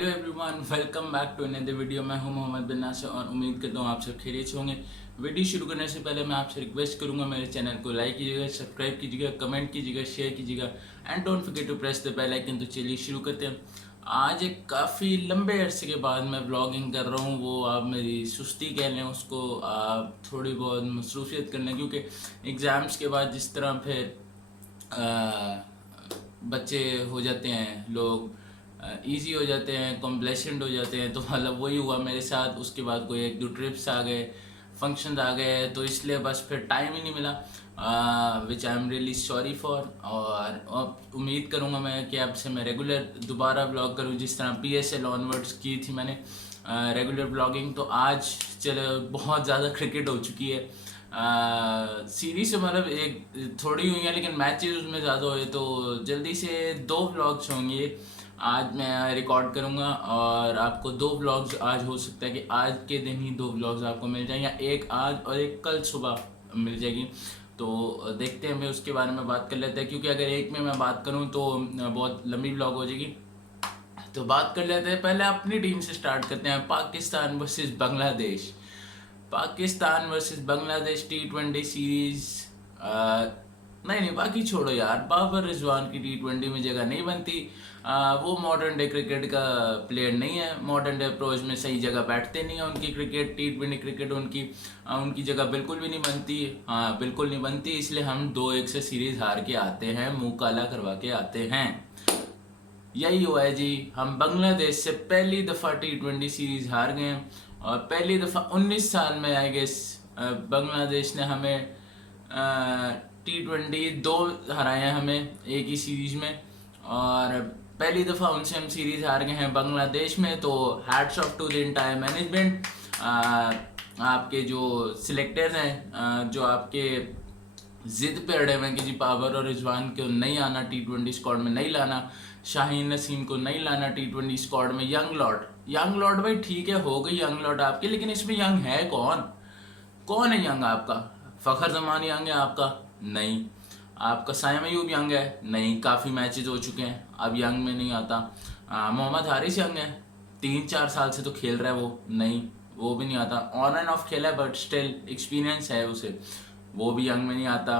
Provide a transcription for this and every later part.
Hello everyone, welcome back to another video. मैं हूं मोहम्मद बिन नासिर और उम्मीद करता हूं आप सब खैरियत से होंगे। वीडियो शुरू करने से पहले मैं आपसे रिक्वेस्ट करूंगा, मेरे चैनल को लाइक कीजिएगा, सब्सक्राइब कीजिएगा, कमेंट कीजिएगा, शेयर कीजिएगा and don't forget to press the bell icon. तो चलिए शुरू करते हैं। आज एक काफ़ी लंबे अरसे के बाद मैं व्लॉगिंग कर रहा हूँ। वो आप मेरी सुस्ती कह लें उसको, आप थोड़ी बहुत मसरूफियत करना, क्योंकि एग्ज़ाम्स के बाद जिस तरह फिर बच्चे हो जाते हैं, लोग इजी हो जाते हैं, कॉम्प्लेसेंट हो जाते हैं, तो मतलब वही हुआ मेरे साथ। उसके बाद कोई एक दो ट्रिप्स आ गए, फंक्शन आ गए, तो इसलिए बस फिर टाइम ही नहीं मिला, which I am really sorry for. और अब उम्मीद करूँगा मैं कि अब से मैं रेगुलर दोबारा ब्लॉग करूँ, जिस तरह PSL ऑनवर्ड्स की थी मैंने रेगुलर ब्लॉगिंग। तो आज चलो बहुत ज़्यादा क्रिकेट हो चुकी है, सीरीज से मतलब एक थोड़ी हुई है, लेकिन मैचेस उसमें ज़्यादा हुए, तो जल्दी से 2 व्लॉग्स होंगे आज मैं रिकॉर्ड करूँगा। और आपको 2 व्लॉग्स आज हो सकता है कि आज के दिन ही 2 व्लॉग्स आपको मिल जाएं, या एक आज और एक कल सुबह मिल जाएगी। तो देखते हैं, मैं उसके बारे में बात कर लेते हैं, क्योंकि अगर एक में मैं बात करूँ तो बहुत लंबी व्लॉग हो जाएगी। तो बात कर लेते हैं, पहले अपनी टीम से स्टार्ट करते हैं। Pakistan versus Bangladesh. Pakistan versus Bangladesh T20 series. नहीं, बाकी छोड़ो यार, बाबर रिजवान की T20 में जगह नहीं बनती। वो मॉडर्न डे क्रिकेट का प्लेयर नहीं है, मॉडर्न डे अप्रोच में सही जगह बैठते नहीं है उनकी क्रिकेट। T20 क्रिकेट उनकी जगह बिल्कुल भी नहीं बनती। हाँ, बिल्कुल नहीं बनती, इसलिए हम 2-1 से सीरीज हार के आते हैं, मुंह काला करवा के आते हैं। यही हुआ है जी, हम बांग्लादेश से पहली दफ़ा T20 सीरीज हार गए हैं, और पहली दफ़ा 19 साल में आई गेस बांग्लादेश ने हमें T20 2 हराए हैं हमें एक ही सीरीज में, और पहली दफ़ा उनसे हम सीरीज हार गए हैं बांग्लादेश में। तो hats off to the entire management. आपके जो सिलेक्टर्स हैं, जो आपके जिद पे अड़े हुए हैं कि जी बाबर और रिजवान को नहीं आना T20 स्क्वाड में, नहीं लाना, शाहीन नसीम को नहीं लाना T20 स्क्वाड में। यंग लॉर्ड भाई ठीक है, हो गई यंग लॉर्ड आपकी, लेकिन इसमें यंग है कौन? कौन है यंग आपका? फ़खर जमान यंग है आपका? नहीं। आपका साइम अयूब यंग है? नहीं, काफ़ी मैचेस हो चुके हैं, अब यंग में नहीं आता। मोहम्मद हारिस यंग है, 3-4 साल से तो खेल रहा है वो? नहीं, वो भी नहीं आता। ऑन एंड ऑफ खेला है, बट स्टिल एक्सपीरियंस है उसे, वो भी यंग में नहीं आता।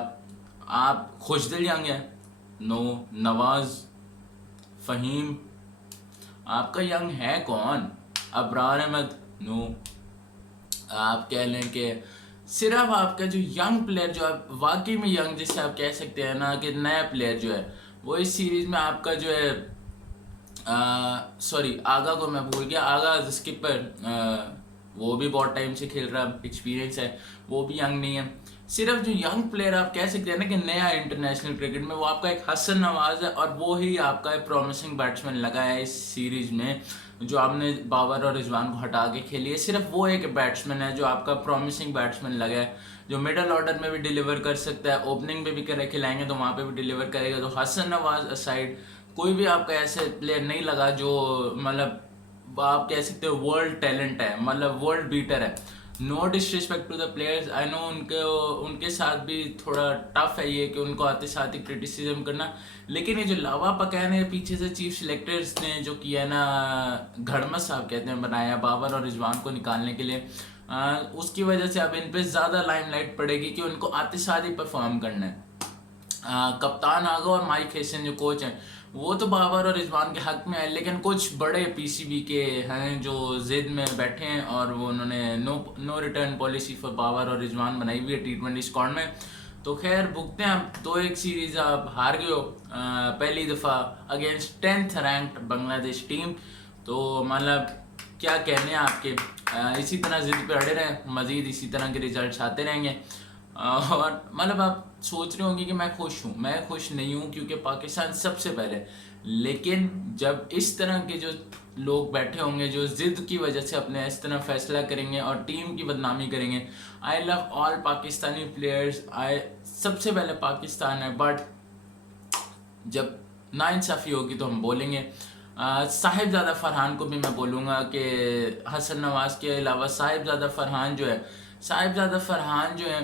आप खुशदिल यंग है? नो। नवाज, फ़हीम, आपका यंग है कौन? अबरार अहमद? नो। आप कह लें कि सिर्फ आपका जो यंग प्लेयर, जो आप वाकई में यंग जिससे आप कह सकते हैं ना कि नया प्लेयर जो है, वो इस सीरीज में आपका जो है, सॉरी आगा को मैं भूल गया, आगा स्किपर, वो भी बहुत टाइम से खेल रहा, एक्सपीरियंस है, वो भी यंग नहीं है। सिर्फ जो यंग प्लेयर आप कह सकते हैं ना कि नया इंटरनेशनल क्रिकेट में, वो आपका एक हसन नवाज है, और वो ही आपका एक प्रॉमिसिंग बैट्समैन लगा है इस सीरीज में। जो आपने बाबर और रिजवान को हटा के खेली है, सिर्फ वो एक बैट्समैन है जो आपका प्रॉमिसिंग बैट्समैन लगा है, जो मिडल ऑर्डर में भी डिलीवर कर सकता है, ओपनिंग में भी कर खिलाएंगे तो वहाँ पे भी डिलीवर करेगा। तो हसन नवाज असाइड कोई भी आपका ऐसे प्लेयर नहीं लगा जो मतलब आप कह सकते हो वर्ल्ड टैलेंट है, मतलब वर्ल्ड बीटर है। No disrespect to the players, I know उनके साथ भी थोड़ा टफ है ये कि उनको आते साथ ही क्रिटिसिज्म करना, लेकिन ये जो लावा पकाने है पीछे से चीफ सिलेक्टर्स ने जो किया ना, घड़मस साहब कहते हैं, बनाया बाबर और रिजवान को निकालने के लिए, उसकी वजह से अब इन पे ज़्यादा लाइमलाइट पड़ेगी कि उनको आते साथ ही परफॉर्म करना है। कप्तान आगा और माइक हेसन जो कोच हैं, वो तो बाबर और रिजवान के हक में है, लेकिन कुछ बड़े PCB के हैं जो जिद में बैठे हैं, और वो उन्होंने no return policy for Babar और रिजवान बनाई हुई है T20 स्क्वाड में। तो खैर भुगते हैं आप, 2-1 सीरीज आप हार गए हो पहली दफ़ा against 10th ranked Bangladesh team. तो मतलब क्या कहने हैं आपके, इसी तरह जिद पे अड़े रहें, मज़ीद इसी तरह के रिजल्ट आते रहेंगे। और मतलब आप सोच रहे होंगे कि मैं खुश हूँ, मैं खुश नहीं हूँ, क्योंकि पाकिस्तान सबसे पहले। लेकिन जब इस तरह के जो लोग बैठे होंगे जो जिद की वजह से अपने इस तरह फैसला करेंगे और टीम की बदनामी करेंगे, I love all Pakistani players, सबसे पहले पाकिस्तान है, बट जब नाइंसाफ़ी होगी तो हम बोलेंगे। साहिबजादा फरहान को भी मैं बोलूँगा कि हसन नवाज के अलावा साहिबजादा फरहान जो है, साहिबजादा फरहान जो है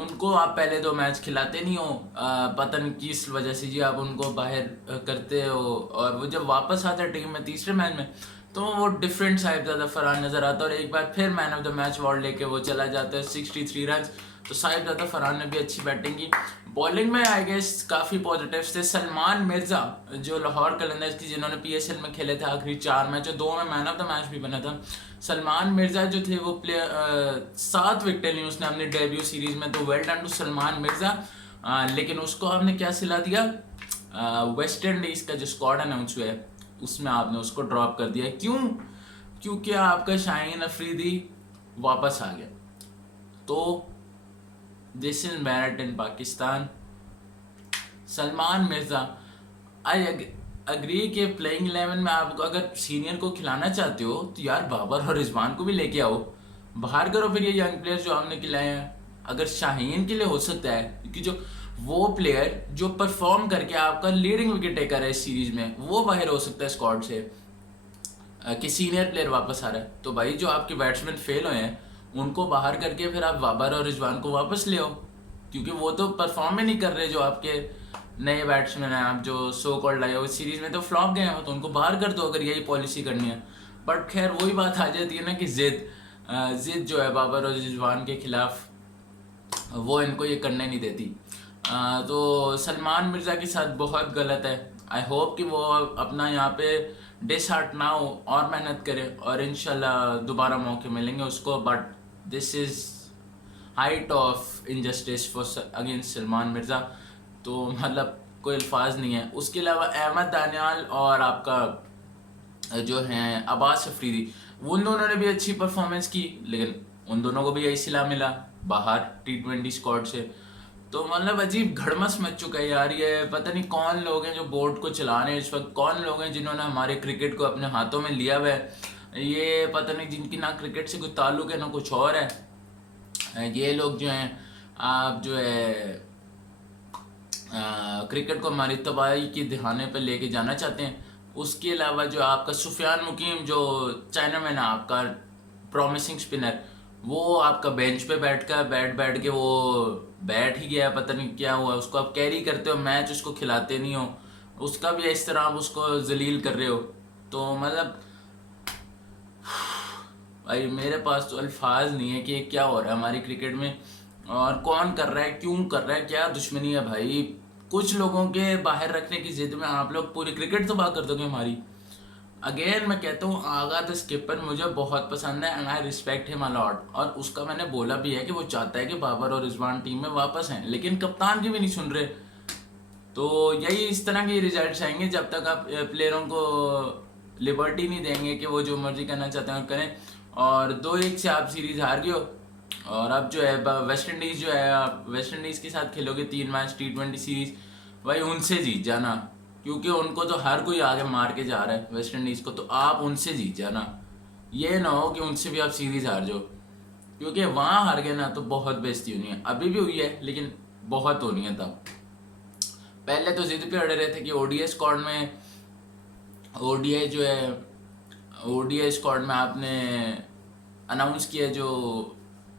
उनको आप पहले 2 मैच खिलाते नहीं हो, पता नहीं किस वजह से जी आप उनको बाहर करते हो, और वो जब वापस आते हैं टीम में तीसरे मैच में तो वो डिफरेंट साहिबजादा फरहान नज़र आता है, और एक बार फिर man of the match award लेके वो चला जाता है 63 रन। तो साहिबजादा फरहान ने भी अच्छी बैटिंग की। बॉलिंग में आई गेस काफ़ी पॉजिटिव्स थे। सलमान मिर्ज़ा जो लाहौर कलंदर्स की, जिन्होंने PSL में खेले थे आखिरी 4 मैच, 2 में मैन ऑफ द मैच भी बना था। सलमान मिर्ज़ा जो थे वो प्लेयर 7 विकेटें ली उसने अपनी डेब्यू सीरीज़ में, तो well done to Salman Mirza. लेकिन उसको आपने क्या सिला दिया, वेस्ट इंडीज़ का जो स्क्वाड अनाउंस हुआ है उसमें आपने उसको ड्रॉप कर दिया। क्यों? क्योंकि आपका शाहीन अफरीदी वापस आ गया। तो this is merit in Pakistan. Salman Mirza, I agree के प्लेइंग 11 में आप अगर सीनियर को खिलाना चाहते हो तो यार बाबर और रिजवान को भी लेके आओ, बाहर करो फिर ये यंग प्लेयर जो हमने खिलाए हैं। अगर शाहीन के लिए हो सकता है, क्योंकि जो वो प्लेयर जो परफॉर्म करके आपका लीडिंग विकेट टेकर है इस सीरीज में, वो बाहर हो सकता है स्क्वाड से, कि सीनियर प्लेयर वापस आ रहा है, तो भाई जो आपके बैट्समैन फेल हुए हैं उनको बाहर करके फिर आप बाबर और रिजवान को वापस ले आओ, क्योंकि वो तो परफॉर्म ही नहीं कर रहे। जो आपके नए बैट्समैन हैं, आप जो सो कॉल्ड लाए हो इस सीरीज में तो फ्लॉप गए हो, तो उनको बाहर कर दो अगर यही पॉलिसी करनी है। बट खैर वही बात आ जाती है ना कि जिद जो है बाबर और रिजवान के खिलाफ, वो इनको ये करने नहीं देती। तो सलमान मिर्ज़ा के साथ बहुत गलत है। आई होप कि वो अपना यहाँ पे डिसहार्ट ना हो और मेहनत करे, और इंशाल्लाह दोबारा मौके मिलेंगे उसको। But this is height of injustice for against Salman Mirza, तो मतलब कोई अल्फाज नहीं है। उसके अलावा अहमद दानियाल और आपका जो हैं अब्बास अफरीदी, उन दोनों ने भी अच्छी परफॉर्मेंस की, लेकिन उन दोनों को भी यही सिला मिला बाहर T20 स्क्वाड से। तो मतलब अजीब घड़मस मच चुका है यार। ये पता नहीं कौन लोग हैं जो बोर्ड को चला रहे हैं इस वक्त, कौन लोग हैं जिन्होंने हमारे क्रिकेट को अपने हाथों में लिया हुआ है। ये पता नहीं जिनकी ना क्रिकेट से कोई ताल्लुक है ना कुछ और है। ये लोग जो हैं आप जो है क्रिकेट को हमारी तबाही के दहाने पर लेके जाना चाहते हैं। उसके अलावा जो आपका सुफियान मुकीम जो चाइना में ना आपका प्रॉमिसिंग स्पिनर, वो आपका बेंच पे बैठ के वो बैठ ही गया, पता नहीं क्या हुआ। उसको आप कैरी करते हो मैच, उसको खिलाते नहीं हो, उसका भी इस तरह आप उसको जलील कर रहे हो। तो मतलब भाई मेरे पास तो अल्फाज नहीं है कि क्या हो रहा है हमारी क्रिकेट में, और कौन कर रहा है, क्यों कर रहा है, क्या दुश्मनी है भाई। कुछ लोगों के बाहर रखने की जिद में आप लोग पूरी क्रिकेट तबाह कर दोगे हमारी। अगेन मैं कहता हूँ आगा द स्किपर मुझे बहुत पसंद है and I respect him a lot, और उसका मैंने बोला भी है कि वो चाहता है कि बाबर और रिजवान टीम में वापस हैं, लेकिन कप्तान की भी नहीं सुन रहे। तो यही इस तरह के रिजल्ट्स आएंगे जब तक आप प्लेयरों को लिबर्टी नहीं देंगे कि वो जो मर्जी करना चाहते हैं करें। और 2-1 से आप सीरीज हार गए हो, और अब जो है वेस्ट इंडीज़ जो है, आप वेस्ट इंडीज़ के साथ खेलोगे 3 मैच T20 सीरीज, भाई उनसे जीत जाना, क्योंकि उनको तो हर कोई आगे मार के जा रहा है वेस्ट इंडीज़ को, तो आप उनसे जीत जाना। ये ना हो कि उनसे भी आप सीरीज हार जाओ, क्योंकि वहाँ हार गए ना तो बहुत बेइज्जती होनी है। अभी भी हुई है लेकिन बहुत होनी है तब। पहले तो जिद पे अड़े रहे थे कि ओडीआई स्क्वाड में, ओडीआई जो है ओडीआई स्क्वाड में आपने अनाउंस किया जो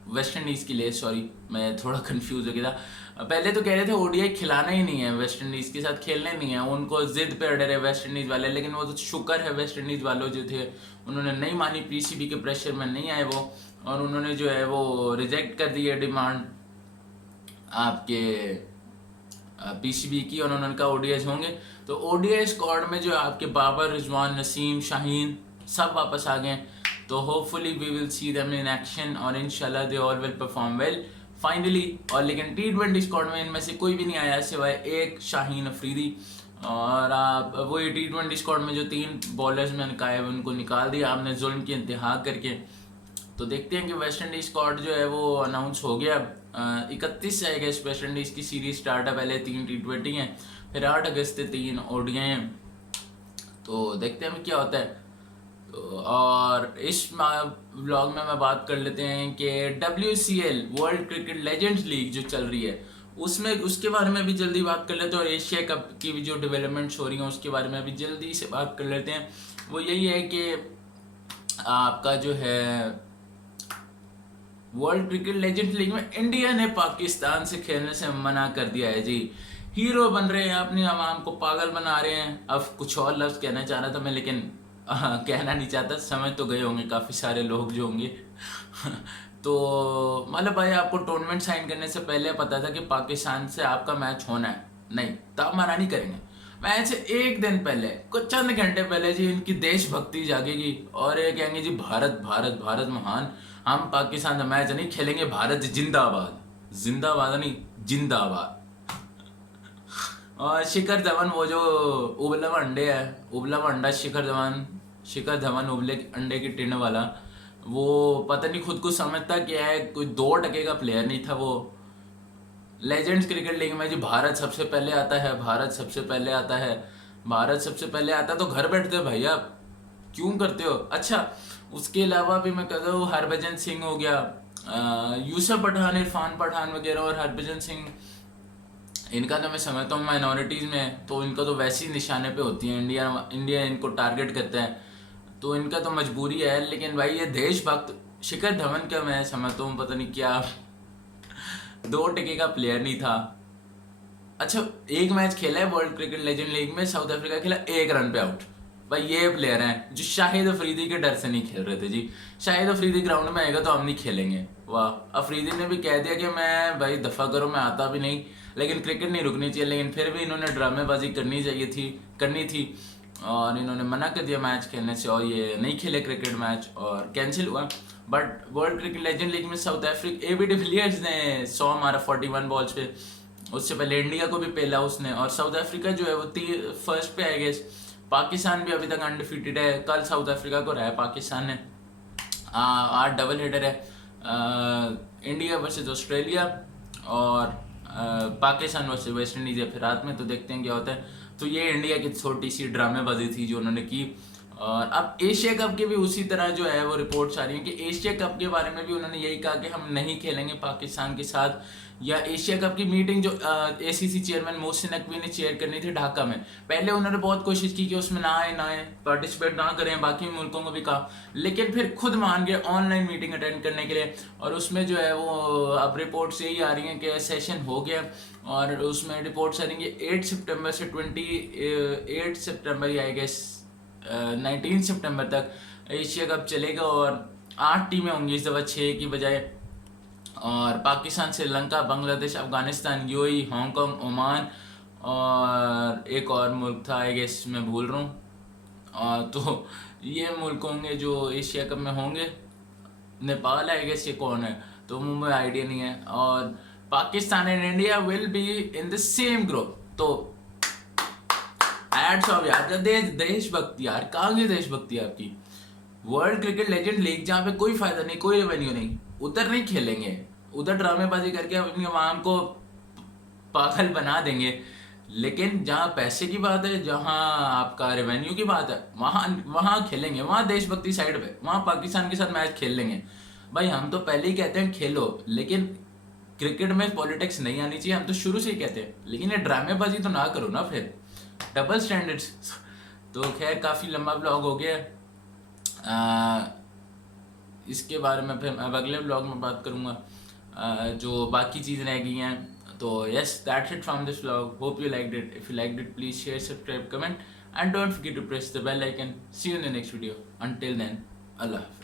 वेस्ट इंडीज़ के लिए, सॉरी मैं थोड़ा कंफ्यूज हो गया था। पहले तो कह रहे थे ओडीआई खिलाना ही नहीं है, वेस्ट इंडीज़ के साथ खेलना ही नहीं है, उनको जिद पे अड़े रहे वेस्ट इंडीज़ वाले। लेकिन वो तो शुक्र है वेस्ट इंडीज़ वालों जो थे उन्होंने नहीं मानी, पीसीबी के प्रेशर में नहीं आए वो, और उन्होंने जो है वो रिजेक्ट कर दी है डिमांड आपके पीसीबी की, और उन्होंने कहा ओडीआई होंगे। तो ओडीआई स्क्वाड में जो आपके बाबर, रिजवान, नसीम, शाहीन सब वापस आ गए। तो hopefully we will see them in action, और इंशाल्लाह they all will perform well finally. और लेकिन T20 स्क्वाड में इनमें से कोई भी नहीं आया सिवाय एक शाहीन अफरीदी, और आप वही T20 स्क्वाड में जो 3 बॉलर्स मैंने कहा है उनको निकाल दिया आपने जुल्म की इंतहा करके। तो देखते हैं कि वेस्ट इंडीज स्क्वाड जो है वो अनाउंस हो गया। 31 से आएगा इस वेस्ट इंडीज़ की सीरीज स्टार्ट है, पहले 3 T20 हैं, फिर 8 अगस्त से 3 ओडीआई हैं। तो देखते हैं क्या होता है। तो और इस व्लॉग में मैं बात कर लेते हैं कि WCL world cricket legends league जो चल रही है उसमें, उसके बारे में भी जल्दी बात कर लेते हैं, और एशिया कप की भी जो डेवलपमेंट्स हो रही हैं उसके बारे में भी जल्दी से बात कर लेते हैं। वो यही है कि आपका जो है वर्ल्ड क्रिकेट लेजेंड लीग में इंडिया ने पाकिस्तान से खेलने से मना कर दिया है जी। हीरो बन रहे हैं, अपनी आवाम को पागल बना रहे हैं। अब कुछ और लफ्ज कहना चाह रहा था मैं, लेकिन कहना नहीं चाहता, समझ तो गए होंगे काफ़ी सारे लोग जो होंगे। तो मतलब भाई आपको टूर्नामेंट साइन करने से पहले पता था कि पाकिस्तान से आपका मैच होना है, नहीं तो आप मना नहीं करेंगे। मैच से एक दिन पहले, कुछ चंद घंटे पहले जी इनकी देशभक्ति जागेगी और ये कहेंगे जी भारत भारत भारत महान, हम पाकिस्तान का मैच नहीं खेलेंगे, भारत जिंदाबाद। जिंदाबाद नहीं, जिंदाबाद। और शिखर धवन, वो जो उबला हुआ अंडे है, उबला हुआ अंडा शिखर धवन उबले अंडे की टिन वाला, वो पता नहीं खुद को समझता क्या है, कोई 2% का प्लेयर नहीं था वो। लेजेंड्स क्रिकेट लीग में जी भारत सबसे पहले आता है, भारत सबसे पहले आता है, भारत सबसे पहले आता है, तो घर बैठते हो भैया, क्यों करते हो। अच्छा, उसके अलावा भी मैं कहता हूँ हरभजन सिंह हो गया, यूसुफ पठान, इरफान पठान वगैरह, और हरभजन सिंह, इनका तो मैं समझता हूँ माइनॉरिटीज़ में, तो इनका तो वैसे ही निशाने पे होती है, इंडिया इनको टारगेट करता है, तो इनका तो मजबूरी है। लेकिन भाई ये देशभक्त शिखर धवन का मैं समझता हूँ पता नहीं क्या 2 टके का प्लेयर नहीं था। अच्छा, एक मैच खेला है वर्ल्ड क्रिकेट लेजेंड लीग में, साउथ अफ्रीका खेला, 1 रन पे आउट। भाई ये प्लेयर हैं जो शाहिद अफरीदी के डर से नहीं खेल रहे थे जी। शाहिद अफरीदी ग्राउंड में आएगा तो हम नहीं खेलेंगे। वाह, अफरीदी ने भी कह दिया कि मैं भाई दफा करो, मैं आता भी नहीं, लेकिन क्रिकेट नहीं रुकनी चाहिए। लेकिन फिर भी इन्होंने ड्रामेबाजी करनी थी और इन्होंने मना कर दिया मैच खेलने से, और ये नहीं खेले क्रिकेट मैच और कैंसिल हुआ। But world cricket legend league में साउथ अफ्रीका, एबी डिविलियर्स ने 100 मारा 41 बॉल्स पे, उससे पहले इंडिया को भी पेला उसने, और साउथ अफ्रीका जो है वो फर्स्ट पे आई गेस। पाकिस्तान भी अभी तक अनडिफीटेड है, कल साउथ अफ्रीका को रहा है पाकिस्तान ने। आज डबल हेडर है, इंडिया वर्सेस ऑस्ट्रेलिया और पाकिस्तान वर्सेस वेस्ट इंडीज है फिर रात में, तो देखते हैं क्या होता है। तो ये इंडिया की छोटी सी ड्रामेबाजी थी जो उन्होंने की। और अब एशिया कप के भी उसी तरह जो है वो रिपोर्ट्स आ रही हैं कि एशिया कप के बारे में भी उन्होंने यही कहा कि हम नहीं खेलेंगे पाकिस्तान के साथ। या एशिया कप की मीटिंग जो एसीसी चेयरमैन मोहसिन नकवी ने चेयर करनी थी ढाका में, पहले उन्होंने बहुत कोशिश की कि उसमें ना आए पार्टिसिपेट ना करें, बाकी मुल्कों को भी कहा, लेकिन फिर खुद मान गए ऑनलाइन मीटिंग अटेंड करने के लिए। और उसमें जो है वो अब रिपोर्ट्स यही आ रही हैं कि सेशन हो गया, और उसमें रिपोर्ट्स आ रही हैं कि 8 सितंबर से 28 सितंबर या आई गेस 19 सितंबर तक एशिया कप चलेगा, और 8 टीमें होंगी इस दफ़ा 6 की बजाय। और Pakistan, Sri Lanka, Bangladesh, Afghanistan, UAE, Hong Kong, Oman और एक और मुल्क था आई गेस मैं भूल रहा हूँ। तो ये मुल्क होंगे जो एशिया कप में होंगे। नेपाल आई गेस, ये कौन है तो मुझे आइडिया नहीं है। और Pakistan and India will be in the same group. तो हैट्स ऑफ यार, देशभक्ति यार, कहाँ गई देशभक्ति आपकी। वर्ल्ड क्रिकेट लेजेंड लीग जहाँ पे कोई फायदा नहीं, कोई रेवेन्यू नहीं, उधर नहीं खेलेंगे, उधर ड्रामेबाजी करके अपनी आवाम को पागल बना देंगे। लेकिन जहाँ पैसे की बात है, जहाँ आपका रेवेन्यू की बात है, वहाँ खेलेंगे, वहाँ देशभक्ति साइड पे, वहाँ पाकिस्तान के साथ मैच खेल लेंगे। भाई हम तो पहले ही कहते हैं खेलो, लेकिन क्रिकेट में पॉलिटिक्स नहीं आनी चाहिए, हम तो शुरू से ही कहते हैं, लेकिन ये ड्रामेबाजी तो ना करो ना, फिर डबल स्टैंडर्ड्स। तो खैर काफ़ी लंबा ब्लॉग हो गया, इसके बारे में फिर अब अगले ब्लॉग में बात करूँगा जो बाकी चीज़ें रह गई हैं। तो yes, that's it from this blog, hope you liked it. If you liked it please share, subscribe, comment and don't forget to press the bell icon. See you in the next video, until then, अल्लाह हाफ़िज़।